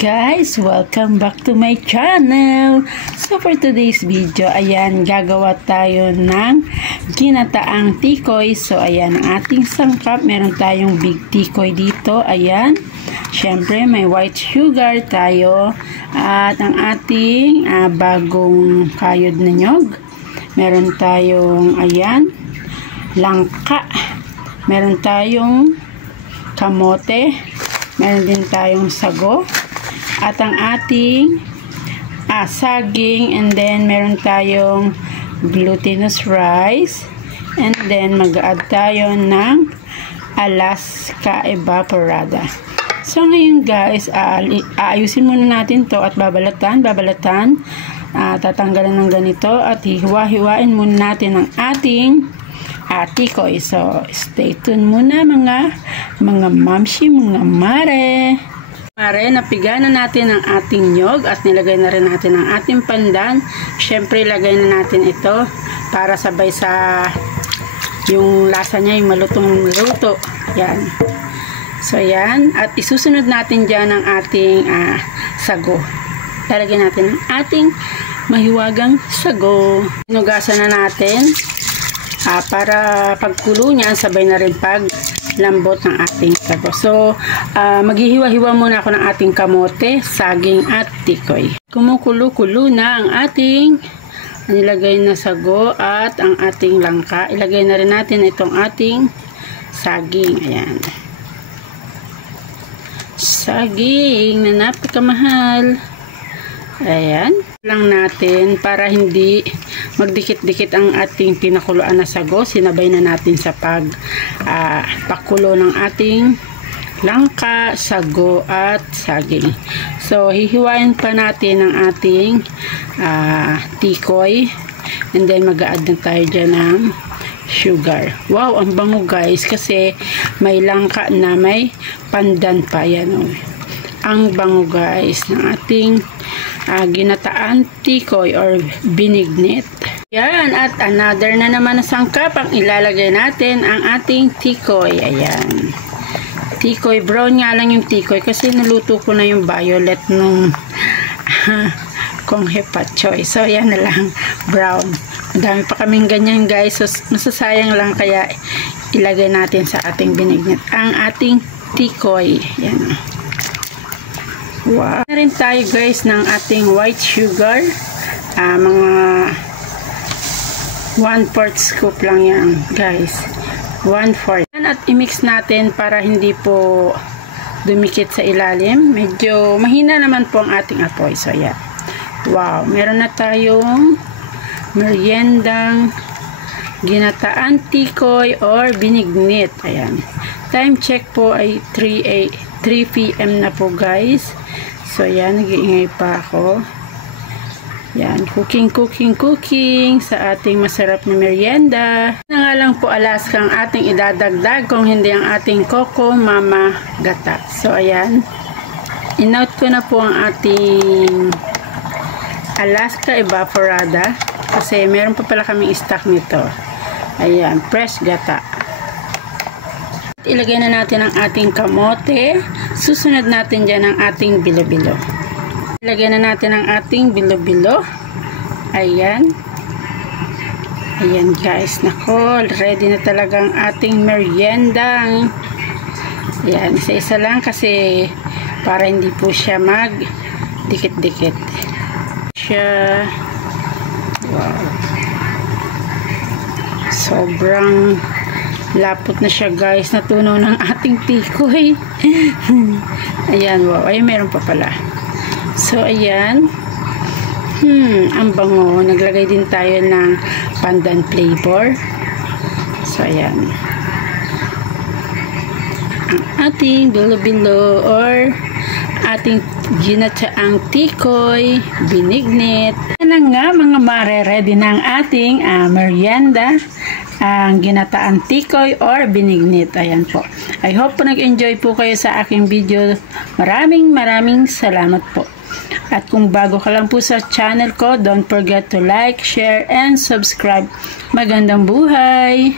guys! Welcome back to my channel! So for today's video, ayan, gagawa tayo ng ginataang tikoy. So ayan, ang ating sangkap. Meron tayong big tikoy dito. Ayan. Syempre, may white sugar tayo. At ang ating bagong kayod na nyog. Meron tayong, ayan, langka. Meron tayong kamote. Meron din tayong sago. At ang ating saging. And then, meron tayong glutinous rice. And then, mag-add tayo ng Alaska evaporada. So, ngayon guys, aayusin muna natin to at babalatan. Tatanggalan ng ganito. At hiwa-hiwain muna natin ang ating tikoy. So, stay tuned muna mga mamshi, mga mare. Napiga na natin ang ating nyog at nilagay na rin natin ang ating pandan. Siyempre, ilagay na natin ito para sabay sa yung lasa niya, yung malutong-luto. Yan. So, yan. At isusunod natin dyan ang ating sago. Lalagyan natin ang ating mahiwagang sago. Inugasan na natin para pagkulo niya, sabay na rin pag lambot ng ating sago. So, maghihiwa-hiwa muna ako ng ating kamote, saging at tikoy. Kumukulo-kulo na ang ating nilagay na sago at ang ating langka. Ilagay na rin natin itong ating saging. Ayan. Saging na napakamahal. Ayan. Lang natin para hindi magdikit-dikit ang ating pinakuluan na sago. Sinabay na natin sa pakulo ng ating langka, sago at saging. So, hihiwain pa natin ang ating tikoy. And then, mag-a-add na tayo dyan ng sugar. Wow, ang bango guys kasi may langka na may pandan pa. Yan, oh. Ang bango guys ng ating ginataan tikoy or binignit. Yan, at another na naman na sangkap ang ilalagay natin ang ating tikoy. Ayan. Tikoy, brown nga lang yung tikoy kasi naluto ko na yung violet nung kong hepachoy. So, yan na lang, brown. Madami pa kaming ganyan guys. So, masasayang lang kaya ilagay natin sa ating binignit ang ating tikoy. Yan. Wow. Na rin tayo guys ng ating white sugar. Mga 1/4 scoop lang yan guys. 1/4. At i-mix natin para hindi po dumikit sa ilalim. Medyo mahina naman po ang ating apoy. So yan. Wow. Meron na tayong meriendang ginataan tikoy or binignit. Ayan. Time check po ay 3 PM na po guys. So, yan. Nag-iingay pa ako. Yan. Cooking sa ating masarap na merienda. Na nga lang po Alaska ang ating idadagdag kung hindi ang ating Coco Mama Gata. So, ayan. In-out ko na po ang ating Alaska evaporada. Kasi meron pa pala kaming stock nito. Ayan. Fresh gata. Ilagay na natin ang ating kamote. Susunod natin dyan ang ating bilo-bilo. Ilagay na natin ang ating bilo-bilo. Ayan. Ayan guys. Nako, ready na talaga ang ating merienda. Ayan, isa-isa lang kasi para hindi po siya mag-dikit-dikit. Wow. Sobrang lapot na siya guys. Natunaw ng ating tikoy. Ayan, wow. Ay, meron pa pala. So, ayan. Ang bango. Naglagay din tayo ng pandan flavor. So, ayan. Ang ating bilo-bilo or ating ginataang tikoy, binignit. Yan nga mga mare, ready na ang ating merienda. Ang ginataan tikoy or binignit. Ayan po. I hope po nag-enjoy po kayo sa aking video. Maraming salamat po. At kung bago ka lang po sa channel ko, don't forget to like, share, and subscribe. Magandang buhay!